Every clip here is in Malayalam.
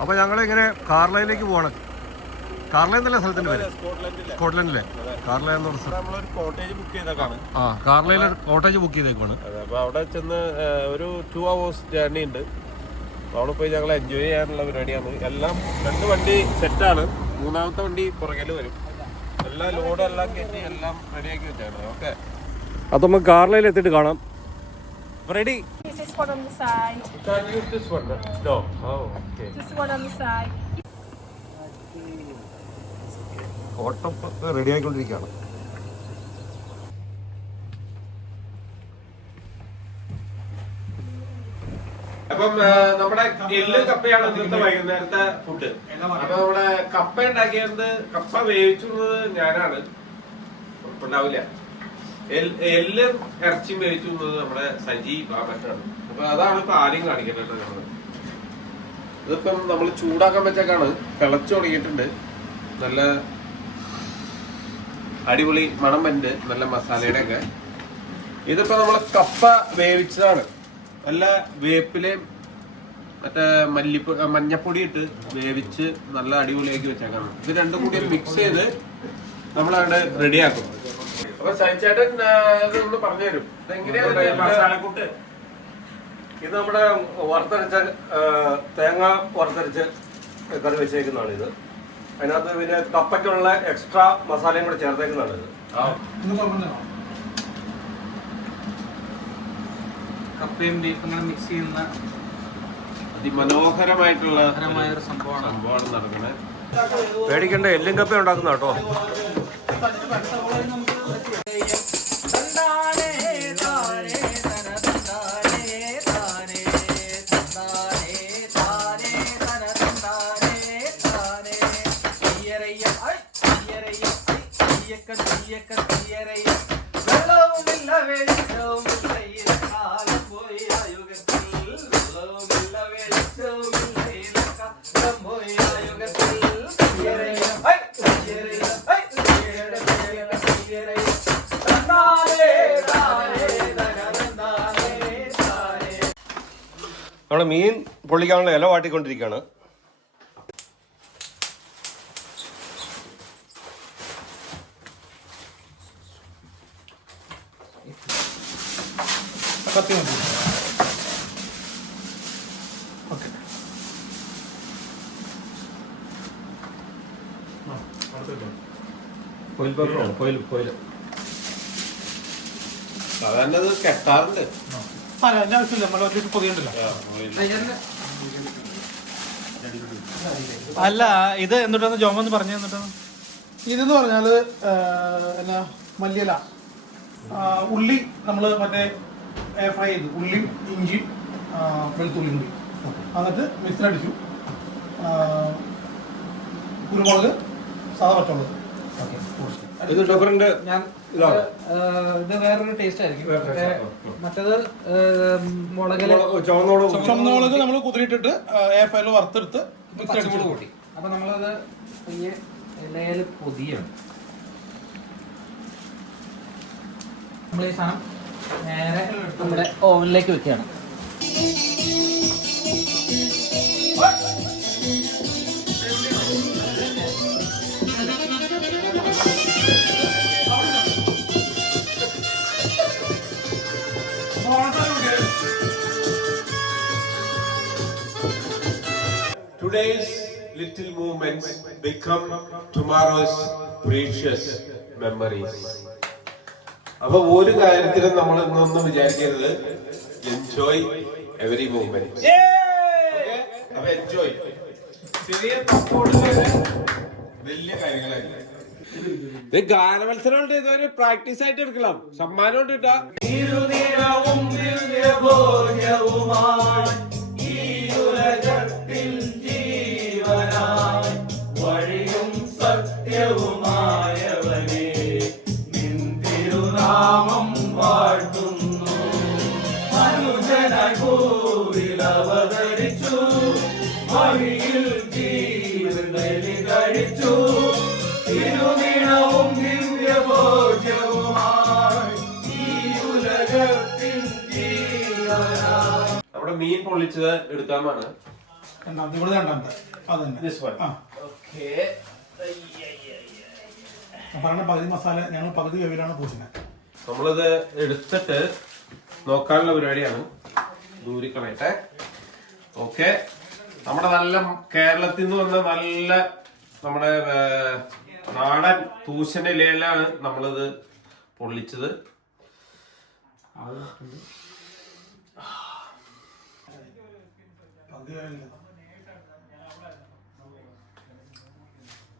അപ്പോൾ ഞങ്ങളിങ്ങനെ കാർലയിലേക്ക് പോവാണ്. കാർലയിൽ എന്നല്ല സ്ഥലത്തിൻ്റെ പേര്? സ്കോട്ട്ലൻഡിലെ കാർലയിൽ എന്ന് പറഞ്ഞ നമ്മളൊരു കോട്ടേജ് ബുക്ക് ചെയ്തേക്കാണ്. കാർലയിൽ കോട്ടേജ് ബുക്ക് ചെയ്തേക്കാണ്. അപ്പോൾ അവിടെ ചെന്ന് ഒരു 2 hours ജേർണി ഉണ്ട്. അവിടെ പോയി ഞങ്ങൾ എൻജോയ് ചെയ്യാനുള്ള പരിപാടിയാണ്. എല്ലാം 2 വണ്ടി സെറ്റാണ്, 3ാമത്തെ വണ്ടി പുറകിൽ വരും. എല്ലാം ലോഡ് എല്ലാം കയറ്റി എല്ലാം റെഡിയാക്കി വെച്ചാണ്. ഓക്കെ, അത് നമുക്ക് കാർലയിൽ എത്തിയിട്ട് കാണാം. Ready? This one on the side. You can't use this one. No. Oh, okay. Just one on the side. ഓട്ടം റെഡി ആയിക്കൊണ്ടിരിക്കുകയാണ്. അപ്പം നമ്മുടെ എല്ല് കപ്പയാണ് ഇന്നത്തെ വൈകുന്നേരത്തെ ഫുഡ്. അപ്പൊ നമ്മുടെ കപ്പ ഉണ്ടാക്കിയത്, കപ്പ വേവിച്ചുള്ളത് ഞാനാണ്, ഉണ്ടാവില്ല. എല്ല് ഇറച്ചിയും വേവിച്ചുന്നത് നമ്മുടെ സജി ബാബറ്റാണ്. അപ്പൊ അതാണ് ഇപ്പൊ ആദ്യം കാണിക്കുന്നത്. നമ്മള് ഇതിപ്പം നമ്മൾ ചൂടാക്കാൻ വെച്ചേക്കാണ്, തിളച്ചു തുടങ്ങിയിട്ടുണ്ട്. നല്ല അടിപൊളി മണം വരുന്നുണ്ട്, നല്ല മസാലയുടെ ഒക്കെ. ഇതിപ്പോ നമ്മള് കപ്പ വേവിച്ചതാണ്. നല്ല വേപ്പിലയും മറ്റേ മഞ്ഞപ്പൊടി ഇട്ട് വേവിച്ച് നല്ല അടിപൊളിയാക്കി വെച്ചേക്കാണ്. ഇത് രണ്ടും കൂടി മിക്സ് ചെയ്ത് നമ്മളവിടെ റെഡിയാക്കും. അപ്പൊ സൈചേട്ടൻ ഇതൊന്ന് പറഞ്ഞുതരും മസാലക്കൂട്ട്. ഇത് നമ്മുടെ വറുത്തരച്ച തേങ്ങ വറുത്തരച്ച് കറി വെച്ചേക്കുന്നതാണ്. ഇത് അതിനകത്ത് പിന്നെ കപ്പയ്ക്കുള്ള എക്സ്ട്രാ മസാലയും കൂടെ ചേർത്തേക്കുന്നതാണ്. ഇത് കപ്പയും ബീഫും കൂടെ മിക്സ് ചെയ്യുന്ന അതിമനോഹരമായിട്ടുള്ള ഒരു സംഭവമാണ് നടക്കുന്നത്. പേടിക്കേണ്ട, എല്ലും കപ്പ ഉണ്ടാക്കുന്ന കേട്ടോ. നമ്മള് മീൻ പൊള്ളിക്കാനുള്ള ഇല വാട്ടിക്കൊണ്ടിരിക്കുകയാണ്. സാധാരണ ഇത് കെട്ടാറുണ്ട്. അല്ല, ഇത് എന്തുട്ടാന്ന് ജോമൊന്ന് പറഞ്ഞു തന്നിട്ടാണ്. ഇതെന്ന് പറഞ്ഞാല് എന്നാ മല്ലിയില, ഉള്ളി നമ്മള് മറ്റേ ഫ്രൈ ചെയ്തു, ഉള്ളിയും ഇഞ്ചിയും വെളുത്തുള്ളിയും കൂടി എന്നിട്ട് മിക്സിലടിച്ചു. കുരുമുളക്, സാധാ പച്ചമുളക്. ഇത് ഡിഫറന്റ്. ഇത് വേറൊരു ടേസ്റ്റ് ആയിരിക്കും. മറ്റേത് ചുവന്നമുളക് നമ്മൾ കുതിരിട്ടിട്ട് എയർ ഫ്രൈയിൽ വറുത്തെടുത്ത് മിക്സിലടിച്ചു കൂട്ടി. അപ്പൊ നമ്മളത് ഇലയിൽ പൊതിയാണ്. നമ്മൾ ഈ സാധനം നേരെ നമ്മുടെ ഓവനിലേക്ക് വെക്കുകയാണ്. Today's little movements become tomorrow's precious memories. അപ്പൊ ഒരു കാര്യത്തിലും നമ്മൾ ഇന്നൊന്നും വിചാരിക്കരുത്. Enjoy every movement. അപ്പൊ എൻജോയ്. ചെറിയ തപ്പോടുകൾ വലിയ കാര്യങ്ങളായിരിക്കും. ഇത് ഗാനമത്സരം ഇതൊരു പ്രാക്ടീസ് ആയിട്ട് എടുക്കണം. സമ്മാനം ഉണ്ട് കേട്ടോ. വഴിയും സത്യവുമായവനെ നിൻ തിരുനാമം വാഴ്ത്തുന്നു. അനുജനായി ഭൂവിൽ അവതരിച്ചു, വഴിയിൽ ജീവൻ ബലി കഴിച്ചു. തിരുനിണവും ദിവ്യഭോജ്യവുമായി ഈ ഉലകത്തിൽ ജീവനായി. നമ്മുടെ മീൻ പൊള്ളിച്ചത് എടുക്കാമാണ്. രണ്ടാമത്തെ അത് തന്നെ. ആ പറഞ്ഞ പകുതി മസാല ഞങ്ങൾ പകുതി വേവിലാണ് പൂശുന്നത്. നമ്മളിത് എടുത്തിട്ട് നോക്കാനുള്ള പരിപാടിയാണ്. ദൂരിക്കളയട്ടെ. ഓക്കെ, നമ്മുടെ നല്ല കേരളത്തിൽ നിന്ന് വന്ന നല്ല നമ്മുടെ നാടൻ തൂശനിലയിലാണ് നമ്മളിത് പൊള്ളിച്ചത്.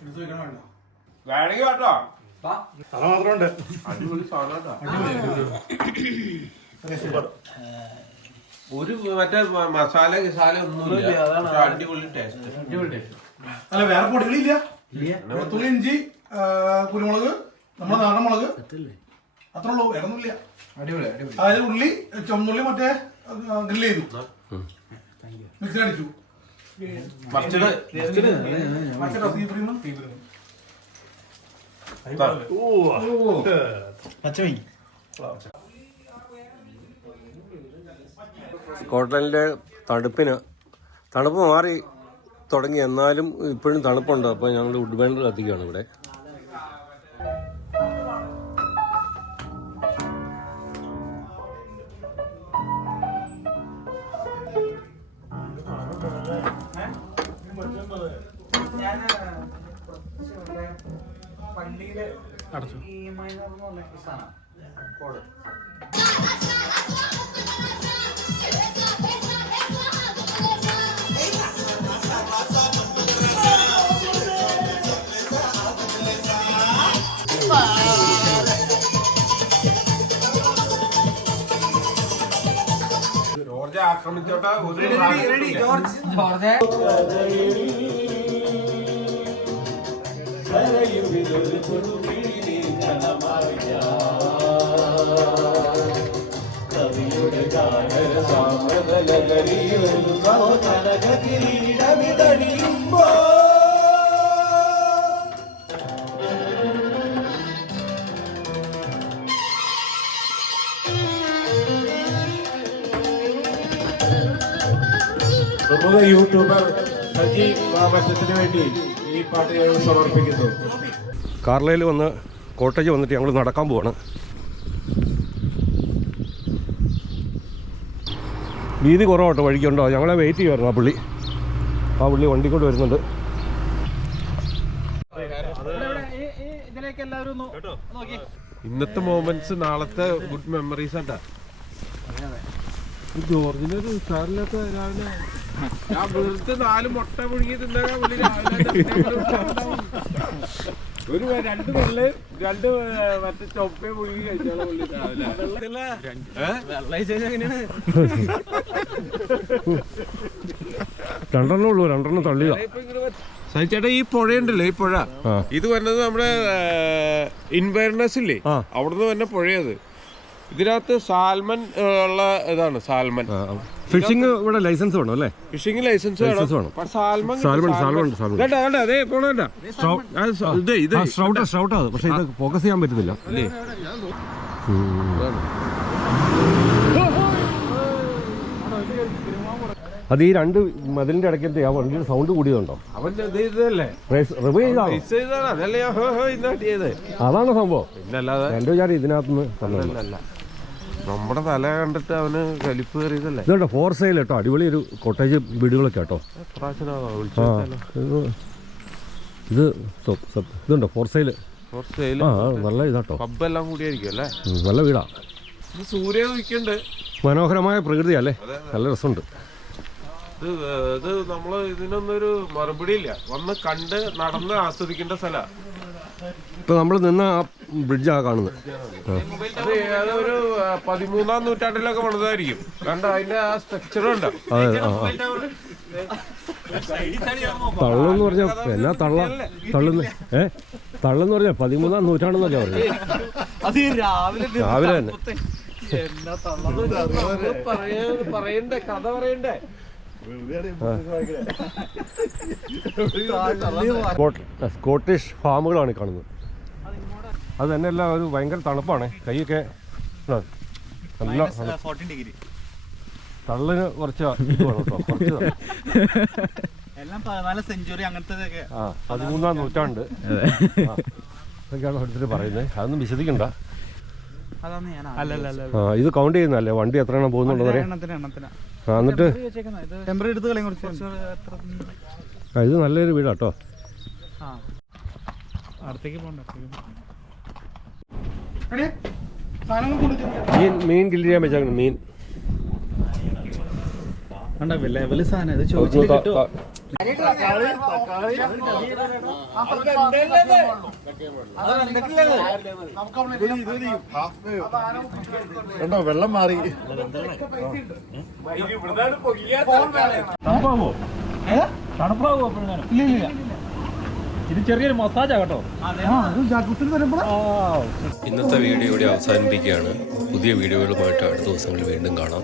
എടുത്ത് വെക്കണം വേണ്ട. വേണമെങ്കിൽ കേട്ടോ, അത് മാത്രമുണ്ട്. അടിപൊളി സാധനം. ഒരു മറ്റേ മസാല കിസാല ഒന്നുമില്ല, അടിപൊളി ടേസ്റ്റ്. അല്ല വേറെ പൊടികളില്ല. വെളുത്തുള്ളി, ഇഞ്ചി, കുരുമുളക്, നമ്മുടെ നാടൻ മുളക്, അത്രേ ഉള്ളൂ. വേറെ ഒന്നുമില്ല. അതായത് ഉള്ളി, ചുമന്നുള്ളി മറ്റേ ഗ്രില്ല് ചെയ്തു, മിക്സിൽ അടിച്ചു. സ്കോട്ട്ലൻഡിലെ തണുപ്പ് മാറി തുടങ്ങി, എന്നാലും ഇപ്പോഴും തണുപ്പുണ്ട്. അപ്പോൾ ഞങ്ങൾ വുഡ് ബേണർ കത്തിക്കുകയാണ് ഇവിടെ. ജോർജ് ആക്രമിച്ചോട്ടെ. കവിയുടെ കിരീടമിതടിയുമ്പോ നമ്മുടെ യൂട്യൂബർ സജീവ് വാമറ്റത്തിന് വേണ്ടി ഈ പാട്ട് ഞങ്ങൾ സമർപ്പിക്കുന്നു. കാർലയിൽ വന്ന് കോട്ടേജ് വന്നിട്ട് ഞങ്ങൾ നടക്കാൻ പോവാണ്. വീതി കുറവാട്ടോ, വഴിക്കുണ്ടോ. ഞങ്ങളെ വെയിറ്റ് ചെയ്യുമായിരുന്നു ആ പുള്ളി വണ്ടി കൊണ്ട് വരുന്നുണ്ട്. ഇന്നത്തെ മൊമെന്റ്സ് നാളത്തെ ഗുഡ് മെമ്മറീസ് ആട്ടാ. ജോർജിനൊരു ഉഷാറില്ലാത്ത രാവിലെ ഞാൻ വെറുതെ 4 മുട്ട പുഴുങ്ങി തിന്നാ ഒരു 2 വെള്ള് 2 മറ്റേ ചൊപ്പ പുഴുങ്ങി കഴിച്ചോളാം പുള്ളി രാവിലെ. രണ്ടെണ്ണം ഉള്ളൂ, 2 തള്ളിയതാ. സഹിച്ചേട്ടാ, ഈ പുഴയുണ്ടല്ലോ, ഈ പുഴ ഇത് വരുന്നത് നമ്മുടെ ഇൻവയർനെസ് ഇല്ലേ, അവിടുന്ന് തന്നെ പുഴയത്. ഇതിനകത്ത് സാൽമൺ ഉള്ള ഇതാണ് സാൽമൺ. ഫിഷിംഗ് ഇവിടെ ലൈസൻസ് വേണം അല്ലേ? ഫിഷിംഗ് ലൈസൻസ് വേണം. പക്ഷെ ഇത് ഫോക്കസ് ചെയ്യാൻ പറ്റുന്നില്ല. അത് ഈ 2 മതിലിന്റെ ഇടയ്ക്കത്തെ ആ വണ്ടിയുടെ സൗണ്ട് കൂടിയതുണ്ടോ? അതാണ് സംഭവം. പിന്നല്ലാതെ എന്റെ വിചാരം ഇതിനകത്തുനിന്ന് തന്നതല്ല. നമ്മുടെ തല കണ്ടിട്ട് അവന് കലിപ്പ് കയറിയതല്ലേ. ഇതുണ്ടോ ഫോർ സെയിൽ കേട്ടോ, അടിപൊളി ഒരു കോട്ടേജ് വീടുകളൊക്കെ കേട്ടോ. ഇതുണ്ടോ ഫോർ സെയിൽ. നല്ല ഇതാട്ടോ, പബ്ബെല്ലാം കൂടിയായിരിക്കും അല്ലേ. നല്ല വീടാ. സൂര്യ നോക്കിണ്ട്, മനോഹരമായ പ്രകൃതി അല്ലേ, നല്ല രസമുണ്ട്. ഇത് നമ്മള് ഇതിനൊന്നൊരു മറുപടി ഇല്ല. വന്ന് കണ്ട് നടന്ന് ആസ്വദിക്കേണ്ട സ്ഥലം. ഇപ്പൊ നമ്മൾ നിന്ന ആ ബ്രിഡ്ജാ കാണുന്നത്. അതൊരു 13ാം നൂറ്റാണ്ടിലൊക്കെ പണിതായിരിക്കും. കണ്ട അതിന്റെ ആ സ്ട്രക്ചറുണ്ട്. അതെ. തള്ളെന്ന് പറഞ്ഞ എന്നാ തള്ളുന്ന തള്ളെന്ന് പറഞ്ഞ 13ാം നൂറ്റാണ്ടെന്നല്ല പറഞ്ഞു. രാവിലെ തന്നെ പറയണ്ടേ, കഥ പറയണ്ടേ. സ്കോട്ടിഷ് ഫാമുകളാണ് കാണുന്നത്. അത് തന്നെയല്ല, ഒരു ഭയങ്കര തണുപ്പാണ്. കൈയൊക്കെ നല്ല തള്ളിന് കുറച്ച് ഇത് വേണം കേട്ടോ, കുറച്ച് തള്ള്. എല്ലാം 14 സെഞ്ചുറി അങ്ങനത്തെ ആ 13-ാം നൂറ്റാണ്ട് അതൊക്കെയാണ് ഓരോരുത്തർ പറയുന്നത്. അതൊന്നും വിശദിക്കണ്ട. ആ ഇത് കൗണ്ട് ചെയ്യുന്നല്ലേ വണ്ടി എത്ര എണ്ണം പോകുന്നുള്ളവരെ. ആ എന്നിട്ട് ടെമ്പററി എടുത്ത് കളയും കുറച്ച്. ആ ഇത് നല്ലൊരു വീടാട്ടോ. അടുത്തേക്ക് പോകണ്ട. മീൻ ഗില്ല് ചെയ്യാൻ വെച്ചാൽ മീൻ ലെവല് സാധനം ഇത് ചോദിച്ചു കിട്ടുമോ? കണ്ടോ വെള്ളം മാറി. തണുപ്പാവോ? ഇത് ചെറിയൊരു മസാജാ കേട്ടോ. ഇന്നത്തെ വീഡിയോ ഇവിടെ അവസാനിപ്പിക്കുകയാണ്. പുതിയ വീഡിയോകളുമായിട്ട് അടുത്ത ദിവസങ്ങളിൽ വീണ്ടും കാണാം.